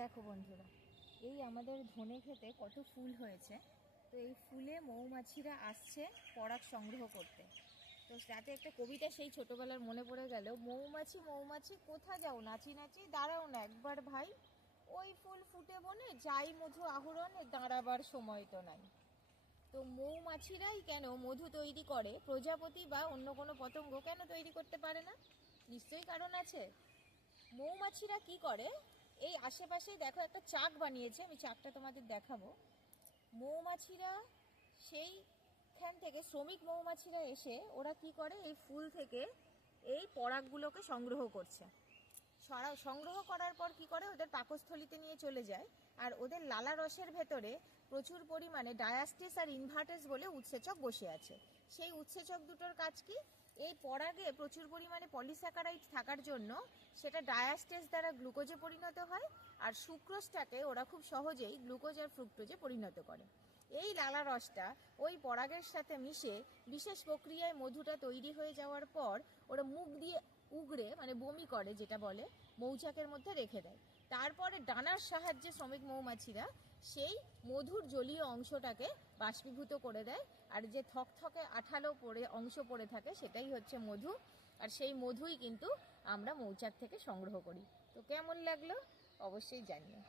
দেখো বন্ধুরা, এই আমাদের ধনে খেতে কত ফুল হয়েছে। তো এই ফুলে মৌমাছিরা আসছে পরাগ সংগ্রহ করতে। তো তাতে একটা কবিতা সেই ছোটবেলার মনে পড়ে গেল, মৌমাছি মৌমাছি, কোথা যাও? নাচি নাচি, দাঁড়াও না একবার ভাই। ওই ফুল ফুটে বনে, যাই মধু আহরণে, দাঁড়াবার সময় তো নাই। তো মৌমাছিরাই কেন মধু তৈরি করে? প্রজাপতি বা অন্য কোনো পতঙ্গ কেন তৈরি করতে পারে না? নিশ্চয়ই কারণ আছে। মৌমাছিরা কি করে? এই আশেপাশে দেখো একটা চাক বানিয়েছে, আমি চাকটা তোমাদের দেখাবো। মৌমাছিরা সেইখান থেকে শ্রমিক মৌমাছিরা এসে ওরা কি করে? এই ফুল থেকে এই পরাগগুলোকে সংগ্রহ করছে। সরা- সংগ্রহ করার পর কি করে? ওদের পাকস্থলিতে নিয়ে চলে যায়। আর ওদের লালা রসের ভেতরে প্রচুর পরিমাণে ডায়াস্টিস আর ইনভার্টেস বলে উৎসেচক বসে আছে। সেই উৎসেচক দুটোর কাজ কি? এই পরাগে প্রচুর পরিমাণে পলিস্যাকারাইড থাকার জন্য সেটা ডায়াস্টেস দ্বারা গ্লুকোজে পরিণত হয়। আর সুক্রোজটাকে ওরা খুব সহজেই গ্লুকোজ আর ফ্রুক্টোজে পরিণত করে। এই লালা রসটা ওই পরাগের সাথে মিশে বিশেষ প্রক্রিয়ায় মধুটা তৈরি হয়ে যাওয়ার পর ওরা মুখ দিয়ে উগড়ে মানে বমি করে যেটা বলে, মৌচাকের মধ্যে রেখে দেয়। তারপরে ডানার সাহায্যে শ্রমিক মৌমাছিরা সেই মধুর জলীয় অংশটাকে বাষ্পীভূত করে দেয় আর যে থকথকে আঠালো পড়ে অংশ পড়ে থাকে সেটাই হচ্ছে মধু। আর সেই মধুই কিন্তু আমরা মৌচাক থেকে সংগ্রহ করি। তো কেমন লাগল? অবশ্যই জানিও।